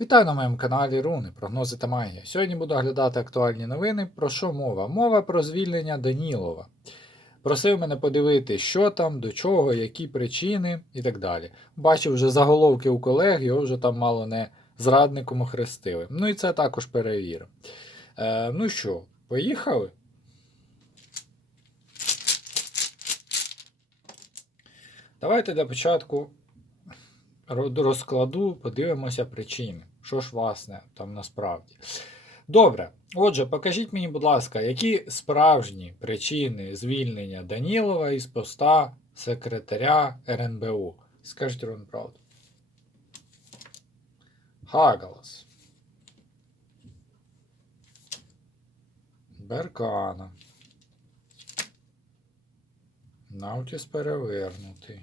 Вітаю на моєму каналі Руни, прогнози та магія. Сьогодні буду оглядати актуальні новини. Про що мова? Мова про звільнення Данілова. Просив мене подивити, що там, до чого, які причини і так далі. Бачив вже заголовки у колег, його вже там мало не зрадником охрестили. Ну і це також перевірив. Е, ну що, поїхали? Давайте для початку ро- розкладу, подивимося причини. Що ж, власне, там насправді. Добре. Отже, покажіть мені, будь ласка, які справжні причини звільнення Данілова із поста секретаря РНБУ? Скажіть ровно правду. Хагалас. Беркана. Наутіс перевернутий.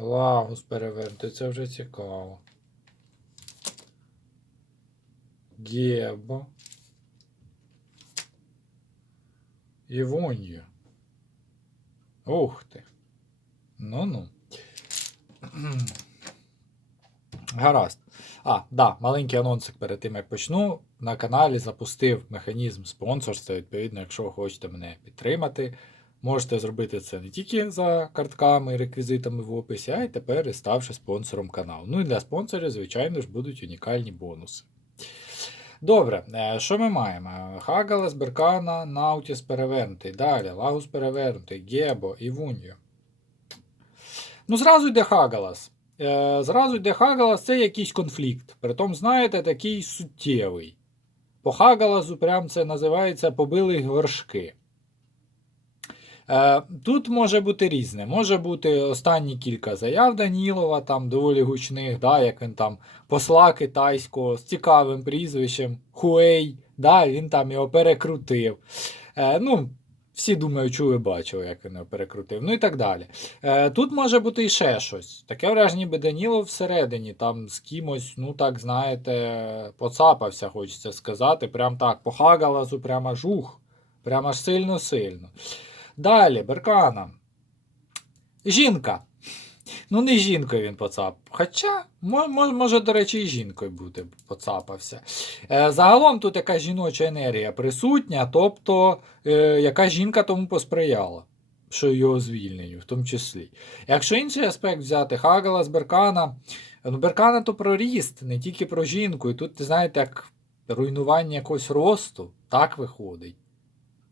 Лагус перевернутий, це вже цікаво. Гебо. Івонью. Ух ти. Ну-ну. Гаразд. А, да, маленький анонсик перед тим, як почну. На каналі запустив механізм спонсорства. Відповідно, якщо ви хочете мене підтримати, можете зробити це не тільки за картками і реквізитами в описі, а й тепер і ставши спонсором каналу. Ну і для спонсорів, звичайно ж, будуть унікальні бонуси. Добре, е, що ми маємо? Хагалас, Беркана, Наутіс перевернутий. Далі, Лагус перевернутий, Гебо, Івуньо. Ну, зразу йде Хагалас. Е, Зразу йде Хагалас, це якийсь конфлікт. Притом, знаєте, такий суттєвий. По Хагаласу прям це називається побили горшки. Е, Тут може бути різне. Може бути останні кілька заяв Данілова, там доволі гучних, да, як він там посла китайського з цікавим прізвищем Хуей, да, він там його перекрутив. Е, ну, всі думаю, чули, бачили, як він його перекрутив. Ну і так далі. Е, тут може бути і ще щось. Таке враження, ніби Данілов всередині, там з кимось, ну так, знаєте, поцапався, хочеться сказати. Прям так, по Хагалазу, прямо жух, прямо аж сильно-сильно. Далі, Беркана. Жінка. Ну, не жінкою він поцап. Хоча, мо- мо- може, до речі, і жінкою бути поцапався. Е, загалом тут якась жіноча енергія присутня, тобто е, яка жінка тому посприяла, що його звільненню, в тому числі. Якщо інший аспект взяти, Хагала з Беркана, ну, Беркана то про ріст, не тільки про жінку. І тут, знаєте, як руйнування якогось росту, так виходить.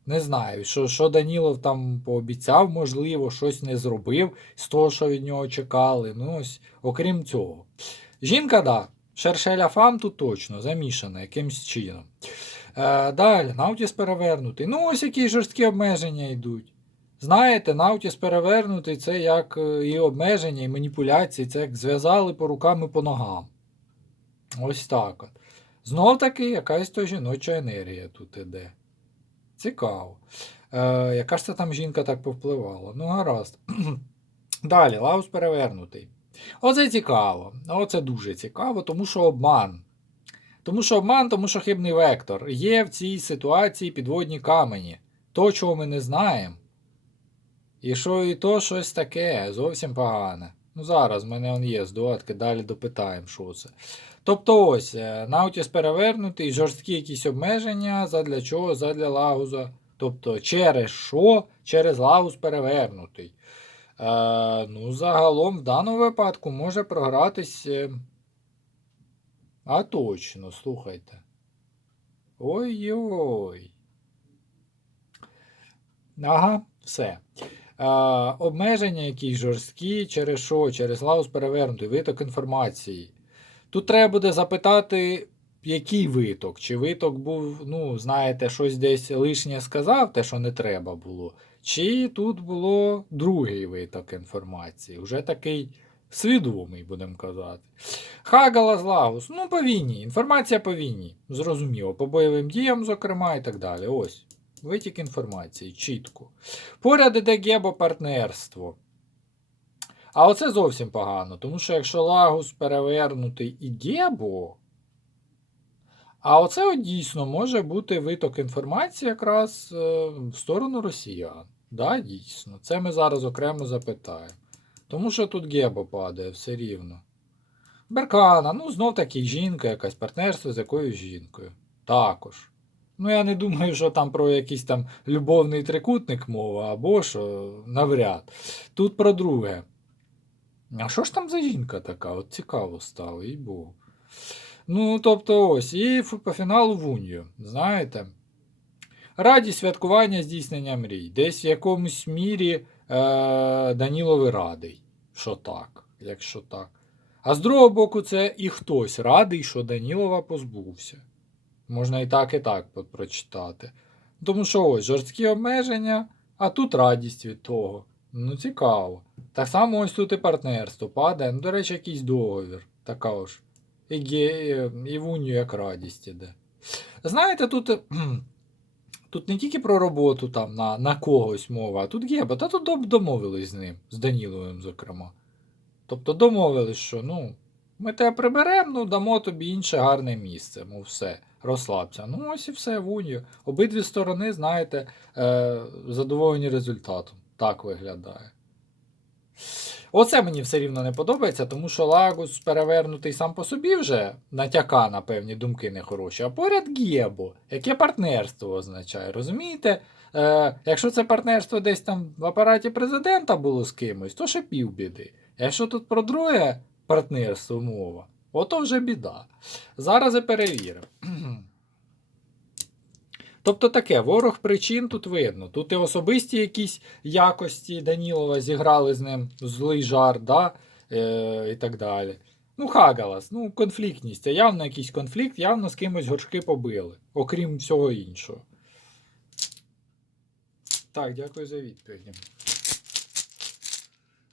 Не знаю, що, що Данілов там пообіцяв, можливо, щось не зробив з того, що від нього чекали. Ну, ось, окрім цього. Жінка, да, Шершеля Фам тут точно замішана якимсь чином. Е, далі, Наутіс перевернутий. Ну, ось які жорсткі обмеження йдуть. Знаєте, Наутіс перевернутий це як е, і обмеження, і маніпуляції, це як зв'язали по рукам і по ногам. Ось так от. Знов таки, якась то жіноча енергія тут іде. Цікаво. Е, яка ж це там жінка так повпливала? Ну, гаразд. Далі, Лаус перевернутий. Оце цікаво. Оце дуже цікаво, тому що обман. Тому що обман, тому що хибний вектор. Є в цій ситуації підводні камені. То, чого ми не знаємо. І що і то щось таке, зовсім погане. Ну, зараз в мене он є здогадки, далі допитаємо, що це. Тобто ось, е, Наутіс перевернутий, жорсткі якісь обмеження, задля чого? Задля лагуза. Тобто, через що? Через лагуз перевернутий. Е, ну, загалом, в даному випадку може програтись. е, А точно, слухайте. Ой-ой. Ага, все. Е, обмеження якісь жорсткі, через що? Через лагуз перевернутий, виток інформації. Тут треба буде запитати, який виток. Чи виток був, ну, знаєте, щось десь лишнє сказав, те, що не треба було. Чи тут було другий виток інформації, вже такий свідомий, будемо казати. Хагала Лагус, ну, по війні, інформація по війні. Зрозуміло, по бойовим діям, зокрема, і так далі. Ось. Витік інформації, чітко. Поряд іде гебо партнерство. А оце зовсім погано, тому що якщо Лагус перевернутий і Гебо, а оце от дійсно може бути виток інформації якраз е, в сторону росіян. Да, дійсно. Це ми зараз окремо запитаємо. Тому що тут Гебо падає все рівно. Беркана, ну знов таки жінка, якась партнерство з якоюсь жінкою. Також. Ну, я не думаю, що там про якийсь там любовний трикутник мова, або що навряд. Тут про друге. А що ж там за жінка така? От цікаво стало, їй богу. Ну, тобто ось, і по фіналу в знаєте. Радість святкування здійснення мрій. Десь в якомусь мірі е, Данілови радий, що так, якщо так. А з другого боку, це і хтось радий, що Данілова позбувся. Можна і так, і так прочитати. Тому що ось жорсткі обмеження, а тут радість від того. Ну, цікаво. Так само ось тут і партнерство падає. Ну, до речі, якийсь договір. Така ж. І, ге- і в унію як радість іде. Знаєте, тут, тут не тільки про роботу там на, на когось мова, а тут геба. Та тут домовились з ним, з Даніловим, зокрема. Тобто домовились, що ну, ми тебе приберемо, ну дамо тобі інше гарне місце. Ну все, розслабся. Ну ось і все в. Обидві сторони, знаєте, е, задоволені результатом. Так виглядає. Оце мені все рівно не подобається, тому що Лагус перевернутий сам по собі вже натяка на певні думки нехороші, а поряд Гєбо, яке партнерство означає, розумієте? Е, якщо це партнерство десь там в апараті президента було з кимось, то ще півбіди. Якщо тут про друге партнерство мова, ото вже біда. Зараз і перевіримо. Тобто таке, ворог причин тут видно. Тут і особисті якісь якості Данілова зіграли з ним злий жарт, да? е, і так далі. Ну, Хагалас, ну, конфліктність. Це явно якийсь конфлікт, явно з кимось горшки побили, окрім всього іншого. Так, дякую за відповіді.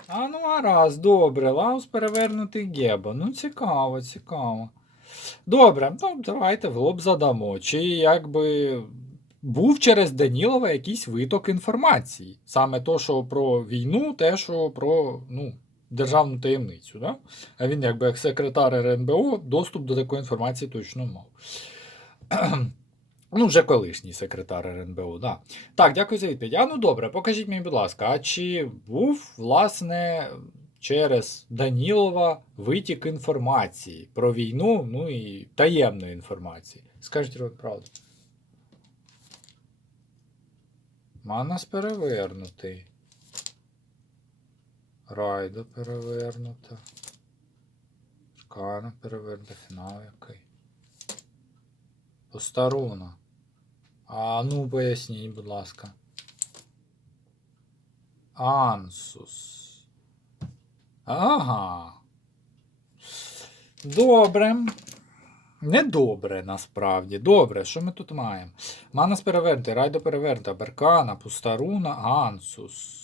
А ну, а раз, добре. Лаус перевернутий Гебо. Ну, цікаво, цікаво. Добре, ну давайте в задамо. Чи якби був через Данілова якийсь виток інформації? Саме то, що про війну, те, що про ну, державну таємницю. Да? А він, якби як секретар РНБО, доступ до такої інформації точно мав. Ну, вже колишній секретар РНБО, да. Так, дякую за відповідь. А ну добре, покажіть мені, будь ласка, а чи був, власне, через Данілова витік інформації про війну, ну і таємної інформації? Скажіть Рот, правду. Манас перевернутий. Райдо перевернута. Шкана перевернута, фінал який. Постаруна. А ну поясніть, будь ласка. Ансус. Ага. Добре. Недобре, насправді. Добре, що ми тут маємо? Манас перевернути, Райдо перевернута, Беркана, Пустаруна, Ансус.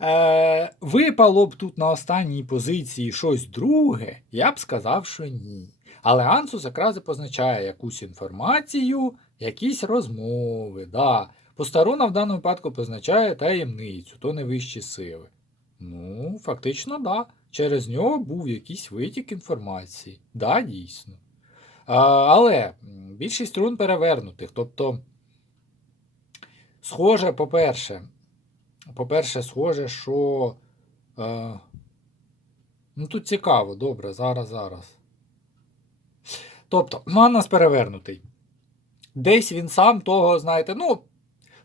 Е, випало б тут на останній позиції щось друге, я б сказав, що ні. Але Ансус якраз і позначає якусь інформацію, якісь розмови. Да. Постаруна в даному випадку позначає таємницю, то не вищі сили. Ну, фактично, да. Через нього був якийсь витік інформації. Да, дійсно. А, але більшість рун перевернутих. Тобто, схоже, по-перше, по-перше, схоже, що. Е, ну, тут цікаво, добре, зараз, зараз. Тобто, Манас перевернутий. Десь він сам того, знаєте, ну,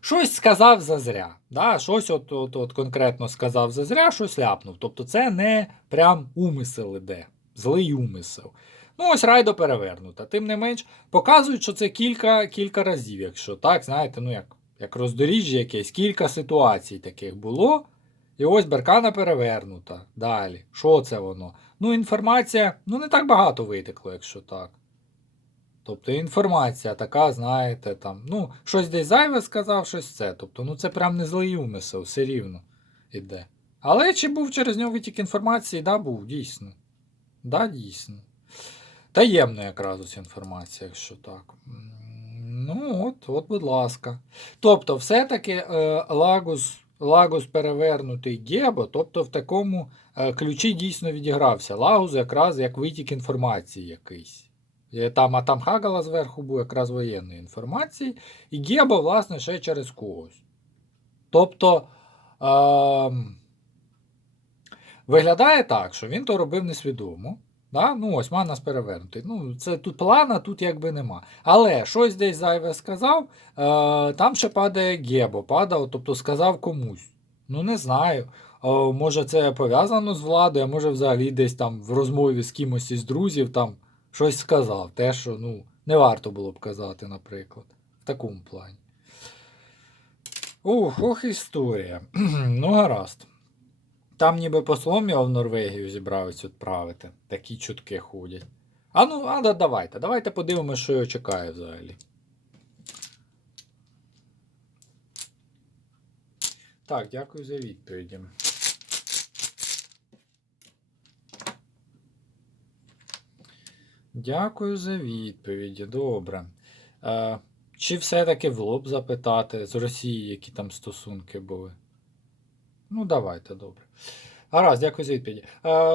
щось сказав зазря. Да? Щось от, от, от конкретно сказав зазря, щось ляпнув. Тобто це не прям умисел іде, злий умисел. Ну, ось райдо перевернута. Тим не менш, показують, що це кілька, кілька разів, якщо так, знаєте, ну як, як роздоріжжя якесь, кілька ситуацій таких було. І ось беркана перевернута. Далі. Що це воно? Ну, інформація, ну не так багато витекло, якщо так. Тобто інформація така, знаєте, там, ну, щось десь зайве сказав, щось це. Тобто, ну це прям не злий умисел, все рівно іде. Але чи був через нього витік інформації? Да, був, дійсно. Да, дійсно. Таємна якраз ось інформація, якщо так. Ну, от, от, будь ласка. Тобто, все-таки е, Лагус, Лагус перевернутий Гебо, тобто в такому е, ключі дійсно відігрався. Лагус якраз як витік інформації якийсь. Е, Там, а там Хагала зверху був якраз воєнної інформації, і Гебо, власне, ще через когось. Тобто, ем, Виглядає так, що він то робив несвідомо. Да? Ну, ось Маннас перевернутий. Ну, це тут плана, тут якби нема. Але щось десь зайве сказав, е, там ще падає Гебо, падав, тобто сказав комусь. Ну, не знаю. Е, може, це пов'язано з владою, а може взагалі десь там в розмові з кимось із друзів там щось сказав. Те, що ну, не варто було б казати, наприклад. В такому плані. Ух, ох, історія. ну, гаразд. Там ніби послом його в Норвегію зібрались відправити. Такі чутки ходять. А ну, а да, давайте. Давайте подивимося, що його чекає взагалі. Так, дякую за відповіді. Дякую за відповіді. Добре. Е, чи все-таки в лоб запитати з Росії, які там стосунки були? Ну, давайте, добре. Гаразд, дякую за відповіді. Е,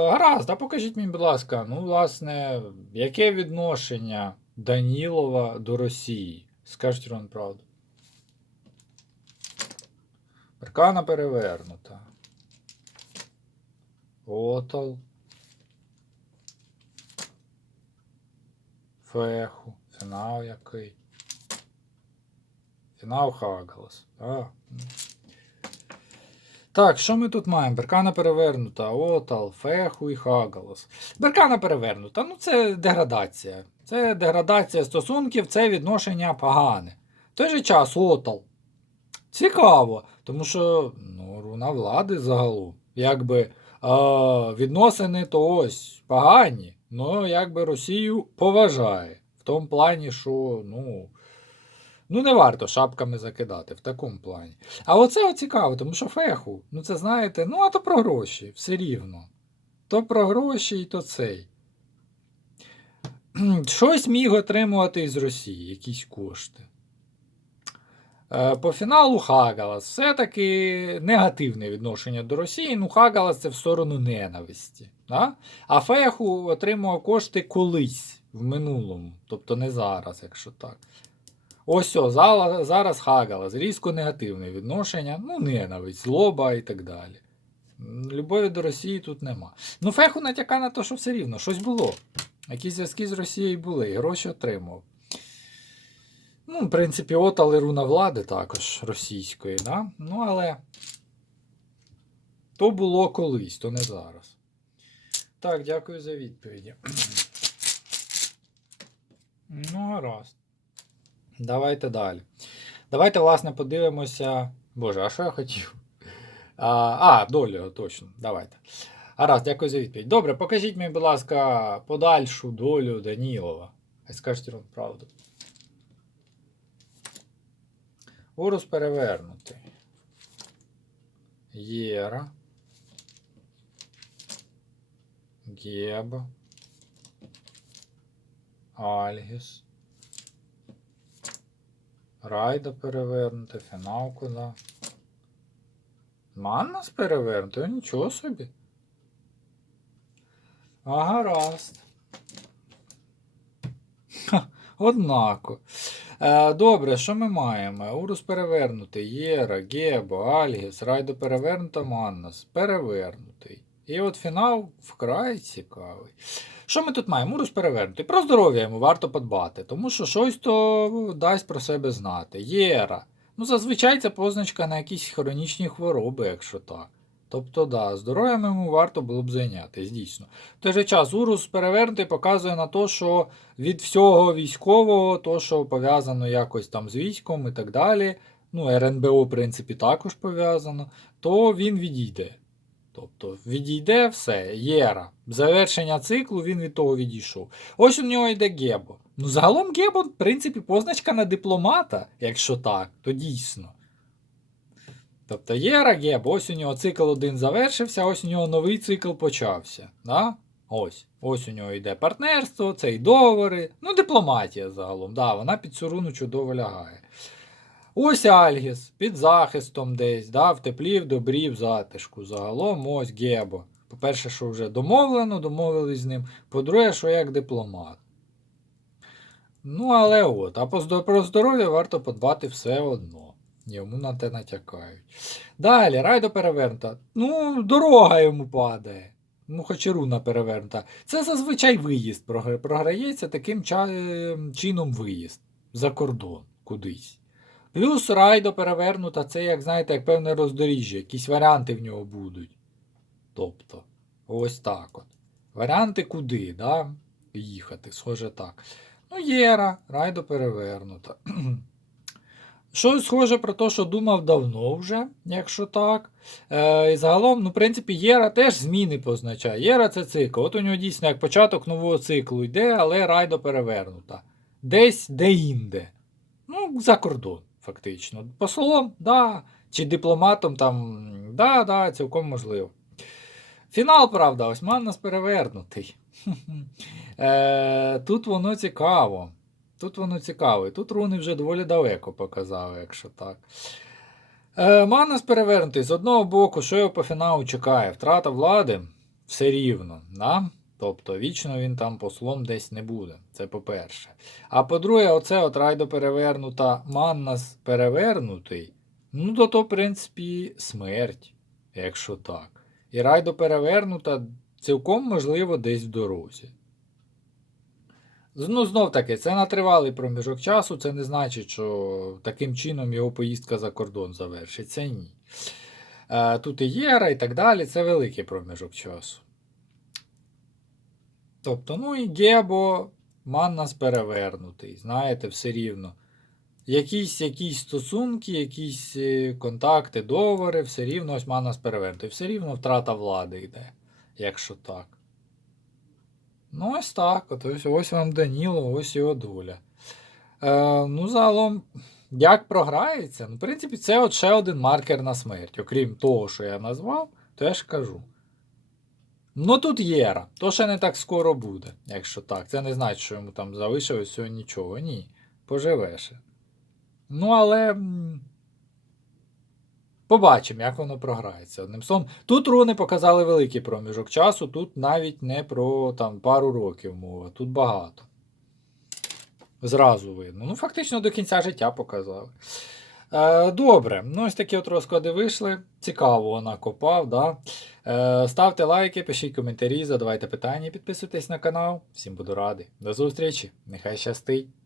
гаразд, а покажіть мені, будь ласка, ну, власне, яке відношення Данілова до Росії? Скажіть вам правду. Аркана перевернута. Отал. Феху. Фінал який. Фінал Хагалас. А. Так, що ми тут маємо? Беркана перевернута, Отал, Феху і Хагалас. Беркана перевернута. Ну, це деградація. Це деградація стосунків, це відношення погане. В той же час Отал. Цікаво, тому що ну, руна влади загалом. Якби е, відносини то ось погані, але якби Росію поважає. В тому плані, що ну, ну не варто шапками закидати в такому плані. А оце цікаво, тому що феху, ну це знаєте, ну а то про гроші, все рівно. То про гроші і то цей. Щось міг отримувати із Росії, якісь кошти. Е, По фіналу Хагалас все-таки негативне відношення до Росії. Ну, Хагалас це в сторону ненависті. Да? А Феху отримував кошти колись в минулому, тобто не зараз, якщо так. Ось о, зараз Хагалас, різко негативне відношення, ну, ненависть, злоба і так далі. Любові до Росії тут нема. Ну, Феху натяка на те, що все рівно, щось було. Якісь зв'язки з Росією були, і гроші отримав. Ну, в принципі, от але руна влади також російської, да? Ну, але то було колись, то не зараз. Так, дякую за відповіді. Ну, гаразд. Давайте далі. Давайте, власне, подивимося. Боже, а що я хотів? А, а долю, точно. Давайте. Гаразд, дякую за відповідь. Добре, покажіть мені, будь ласка, подальшу долю Данілова. Хай скажете вам правду. Урус перевернутий. Єра. Геб. Альгіс. Райда перевернути, фінал куди. Маннас перевернути? Нічого собі. А гаразд. Однако. Е, добре, що ми маємо? Урус перевернутий, Єра, Гебо, Альгіс, Райдо перевернута, Маннас. Перевернутий. І от фінал вкрай цікавий. Що ми тут маємо? Урус перевернутий. Про здоров'я йому варто подбати, тому що щось то дасть про себе знати. Єра. Ну, зазвичай це позначка на якісь хронічні хвороби, якщо так. Тобто, да, здоров'ям йому варто було б зайнятися, дійсно. В той же час Урус перевернутий показує на те, що від всього військового, то, що пов'язано якось там з військом і так далі, ну, РНБО, в принципі, також пов'язано, то він відійде. Тобто відійде все, Єра. Завершення циклу він від того відійшов. Ось у нього йде Гебо. Ну, загалом Гебо, в принципі, позначка на дипломата, якщо так, то дійсно. Тобто Єра Гебо, ось у нього цикл один завершився, ось у нього новий цикл почався. Да? Ось. Ось у нього йде партнерство, це і договори. Ну, дипломатія загалом. Да, вона під цю руну чудово лягає. Ось Альгіс під захистом десь, да, в теплі, в добрі, в затишку. Загалом ось Гебо. По-перше, що вже домовлено, домовились з ним. По-друге, що як дипломат. Ну, але от, а про здоров'я варто подбати все одно. Йому на те натякають. Далі, райдо перевернута. Ну, дорога йому падає. Ну, хоч і руна перевернута. Це зазвичай виїзд програється таким е, чином виїзд за кордон кудись. Плюс райдо перевернута, це, як знаєте, як певне роздоріжжя, якісь варіанти в нього будуть. Тобто, ось так от. Варіанти куди, да? їхати, схоже так. Ну, Єра, райдо перевернута. Щось схоже про те, що думав давно вже, якщо так. Е, і загалом, ну, в принципі, Єра теж зміни позначає. Єра це цикл. От у нього дійсно як початок нового циклу йде, але райдо перевернута. Десь де-інде. Ну, за кордон, фактично. Послом, да. Чи дипломатом там, да, да, цілком можливо. Фінал, правда, ось Маннас перевернутий. Е, тут воно цікаво. Тут воно цікаво. І тут руни вже доволі далеко показали, якщо так. Е, Маннас перевернутий. З одного боку, що його по фіналу чекає? Втрата влади все рівно. Да? Тобто вічно він там послом десь не буде. Це по-перше. А по-друге, оце от райдо перевернута, Маннас перевернутий. Ну, то то, в принципі, смерть, якщо так. І райдо перевернута цілком можливо десь в дорозі. Ну, знов таки, це на тривалий проміжок часу, це не значить, що таким чином його поїздка за кордон завершиться. Ні. Е, тут і Єра і так далі, це великий проміжок часу. Тобто, ну і Гебо, Маннас перевернутий, знаєте, все рівно. Якісь, якісь стосунки, якісь е, контакти, договори, все рівно ось Маннас перевернутий. Все рівно втрата влади йде, якщо так. Ну, ось так. От ось, ось вам Даніло, ось його доля. Е, ну, загалом, як програється, ну, в принципі, це от ще один маркер на смерть. Окрім того, що я назвав, то я ж кажу. Ну тут Єра, то ще не так скоро буде, якщо так. Це не значить, що йому там залишилось нічого. Ні. Поживе ще. Ну, але. Побачимо, як воно програється. Одним словом, тут руни показали великий проміжок часу, тут навіть не про там, пару років мова, тут багато. Зразу видно. Ну, фактично до кінця життя показали. Е, добре, ну ось такі от розклади вийшли. Цікаво вона копав. Да? Е, ставте лайки, пишіть коментарі, задавайте питання, підписуйтесь на канал. Всім буду радий. До зустрічі, нехай щастить!